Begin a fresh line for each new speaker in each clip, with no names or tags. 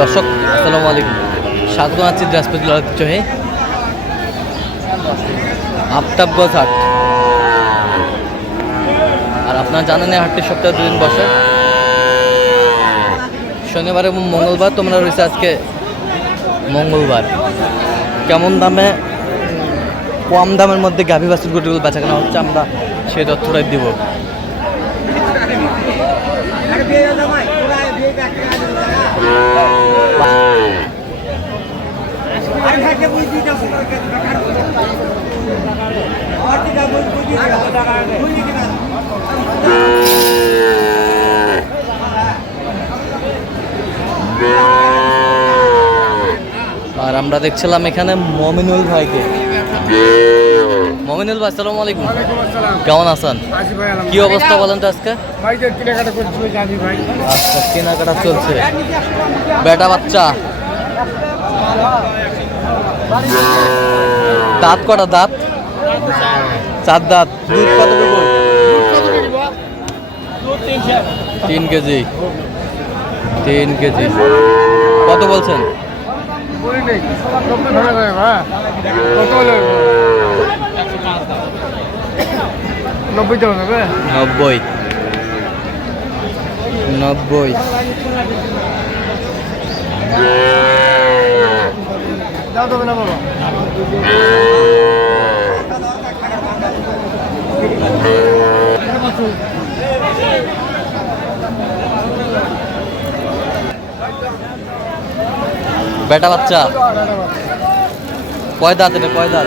দর্শক, আসসালামু আলাইকুম। স্বাগত আছি বৃহস্পতি ঐতিহ্যে আফতাবগঞ্জ হাট। আর আপনারা জানেন এই হাটটি সপ্তাহে দুদিন বসে। শনিবার এবং মঙ্গলবার তোমরা রয়েছে আজকে মঙ্গলবার। কেমন দামে, কম দামের মধ্যে গাভী বাছুর গুটিগুলো বেচা কেনা হচ্ছে, আমরা সেই তথ্যটাই দিব। আর আমরা দেখছিলাম এখানে মমিনুল ভাইকে। মমিনুল ভাই আসসালামু আলাইকুম। কেমন আছেন? কি অবস্থা বলেন তো আজকে? আচ্ছা কেনাকাটা চলছে। বেটা বাচ্চা। দাঁত কটা দাঁত? চার দাঁত। দুধ কত দেবো তিন কেজি। তিন কেজি। কত বলছেন
বলি নেই নব্বই হলে নব্বই। যাবে
নব্বই বেটা বাচ্চা। কয় দাঁত কয়
কি?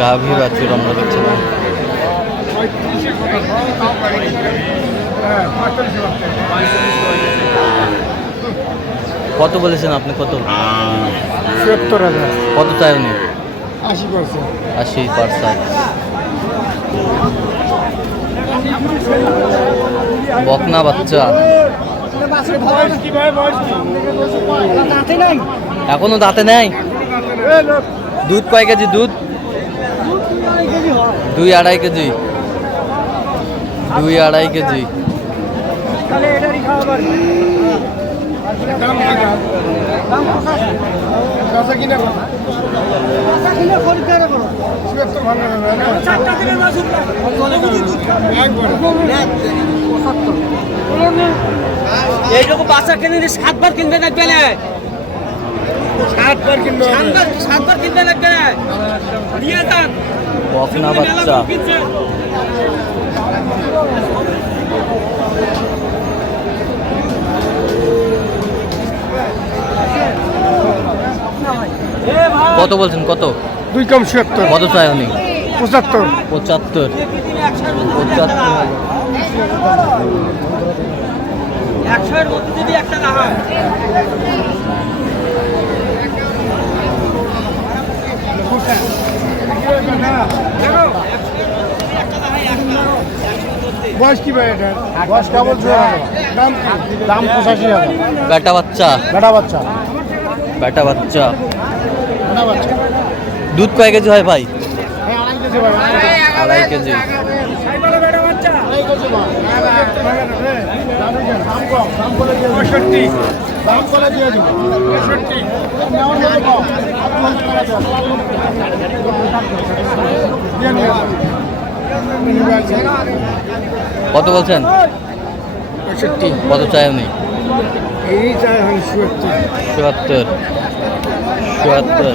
গাভী বাছুর আমরা দেখছিলাম
হ্যাঁ পঁয়তাল্লিশ
কত? বলেছেন আপনি কত?
চুয়াত্তর হাজার।
কত চাই উনি?
আশি পার্সেন্ট
আশি পার্সেন্ট বকনা বাচ্চা।
বয়স কি ভাই বয়স কি?
এখনও দাঁতে নেই। দুধ কয় কেজি দুধ? দুই আড়াই কেজি। দুই আড়াই কেজি।
এইরকম বাচ্চা কিনে সাতবার কিনবে না
সাতবার কিনবে
সাতবার সাতবার লাগবে না নিয়ে যান।
বকনা বাচ্চা। কত বলছেন কত?
দুই কম চুয়াত্তর
কত চাই উনি?
পঁচাত্তর।
পঁচাত্তর। পঁচাত্তর।
একশো এর মধ্যে যদি একটা না হয়।
বয়স কি ভাই এটা? বয়স কেমন দাম দাম পঁচাশি হাজার।
বেটা বাচ্চা।
বেটা বাচ্চা।
বেটা বাচ্চা।
বেটা বাচ্চা।
দুধ কয় কেজি হয় ভাই?
হ্যাঁ। আড়াই কেজি ভাই
আড়াই কেজি
আড়াই কেজি ভাই দাম কম দাম করে দিয়ে পঁয়ষট্টি। দাম করে দিয়ে দিব পঁয়ষট্টি কম
কত বলছেন?
পঁয়ষট্টি।
কত চাই উনি
এই চাই চুয়াত্তর
চুয়াত্তর চুয়াত্তর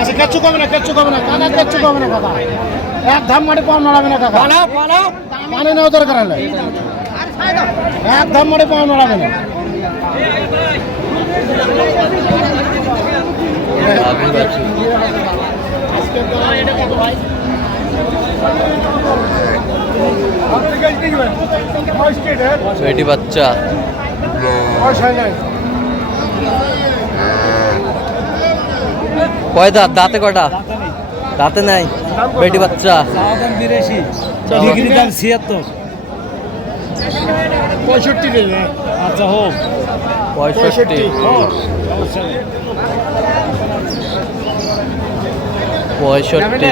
আচ্ছা কিচ্ছু কমে না কিচ্ছু কমে না কাকা কিচ্ছু কমে না কাকা। এক ধাম মাটি পাওয়া নড়াবে না কাকা। পানি নেওয়া দরকার হলে। এক ধাম মাটি পাওয়া নড়াবে না।
এটি বাচ্চা। কয় দাঁত দাঁতে কটা দাঁতে নাই। বেটি বাচ্চা।
বিরাশি
ডিগ্রি
দাম ছিয়াত্তর।
পঁয়ষট্টি
আচ্ছা হোক।
পঁয়ষট্টি। পঁয়ষট্টি পঁয়ষট্টি।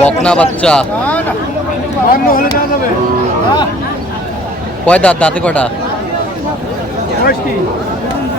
বকনা বাচ্চা। কয় দাঁত? দাঁতে কটা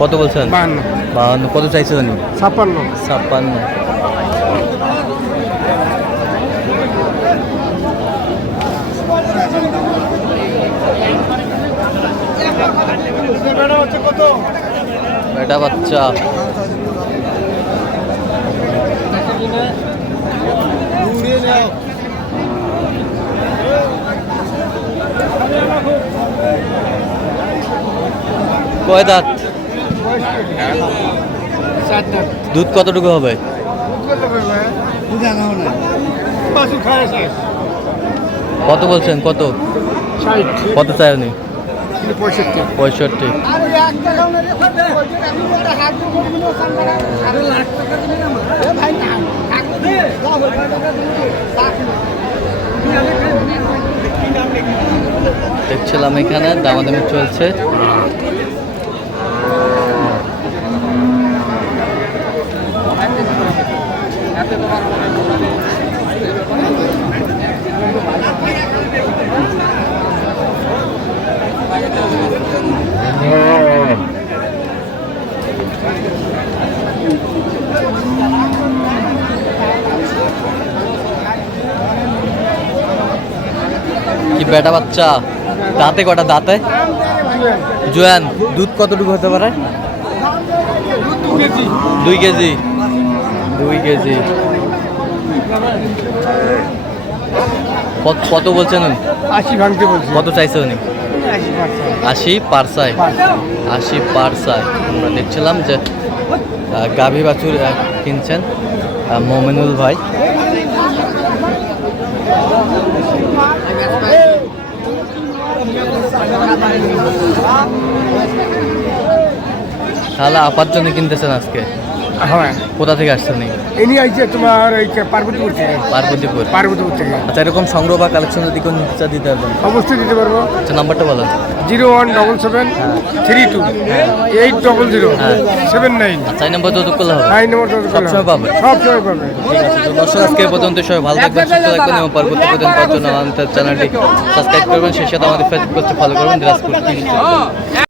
কত
বলছেন?
বাহান্ন।
কত চাইছেন জানি
ছাপ্পান্ন।
ছাপ্পান্ন। বেটা বাচ্চা। কয় দাঁত? দুধ কতটুকু হবে? কত বলছেন? কত? কত চাই উনি?
পঁয়ষট্টি।
দেখছিলাম এখানে দামাদামি চলছে। কি বেটা বাচ্চা। দাঁতে কটা দাঁতে? জোয়ান দুধ কতটুকু হতে পারে? দুই কেজি। দুই কেজি। কত- কত বলছেন উনি?
আশি ভাঙতে বলছি।
কত চাইছে উনি?
আশি
পারসায় আশি পারসায় আমরা দেখছিলাম যে গাভী বাছুর কিনছেন মোমেনুল ভাই। তাহলে আপার জন্য কিনতেছেন আজকে।
হ্যাঁ।
কোথা থেকে আসছেন?
ইনি আইছে তোমার এই পার্বতীপুর থেকে।
পার্বতীপুর।
পার্বতীপুর থেকে।
আচ্ছা এরকম সংগ্রহ বা কালেকশন যদি কোনো নিতে দিতে পারবেন।
অবশ্যই দিতে পারব।
আচ্ছা নাম্বারটা বলেন
zero one double seven three two eight double zero
হ্যাঁ।
Seven nine.
আচ্ছা এই নাম্বার তো করলে হবে।
নাইন নম্বর
সবসময় পাবে।
সব পাবে।
ঠিক আছে তো দর্শক আজকে পর্যন্ত সবাই ভালো থাকবেন সুস্থ থাকবেন এবং পরবর্তী পর্যন্ত পাওয়ার জন্য আমাদের চ্যানেলটি সাবস্ক্রাইব করবেন। সেই সাথে আমাদের ফেসবুক পেজটি ফলো করবেন দিনাজপুর